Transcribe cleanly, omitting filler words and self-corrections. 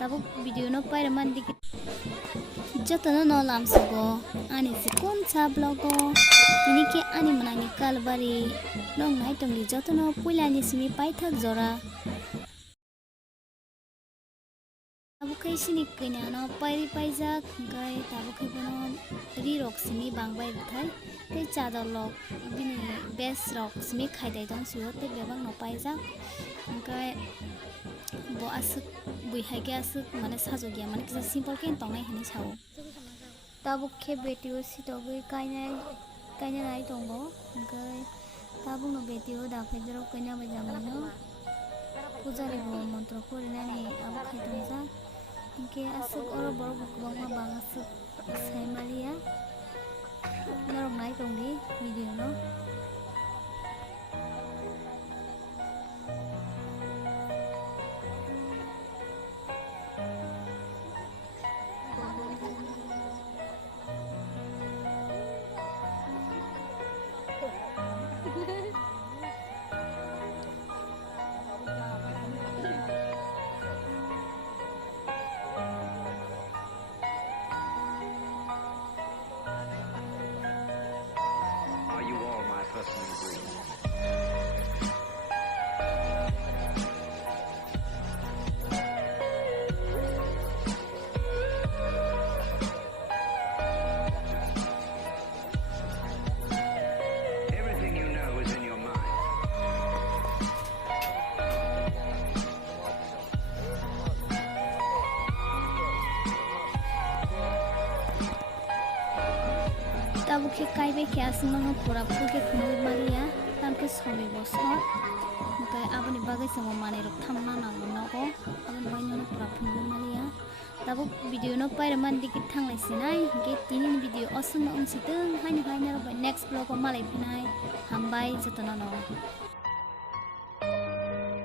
tabuk video no paira man dikit jatano no lamsugo ani sikon sa blogo tini ke ani manani kalbari nong nai tongli jatano puilani simi paithak jora tabuk kai sini kina no pairi paijak gai tabuk kai bono ri rok simi bangbai thai te chador lok bini bes rok simi khaidai dong siyo te bebang no paijak gai bo asuk bui haike asuk mane sajogia mane kisa simple ken tongnai hani sawo tabuk ke betio sitogui kainai nai tongbo gai tabuk no betio da phedro kaina bajamano pujari bo mantro korinani abuk khaitongja ke asuk oro borok bukbangma bang asuk saimalia norok nai tongdi video no Are you all my personal greetings? Everything you know is in your mind. tabuk ke kaibe ke asmang pura pura ke khunu maria tam ke somi bosor kai aboni bagai samo mane rok thamna na nogo abon baino pura khunu maria tabuk video no paira man dikit thanglai sinai ke tinin video awesome ong siteng haini haina ro next vlog o malai pinai hambai jatana no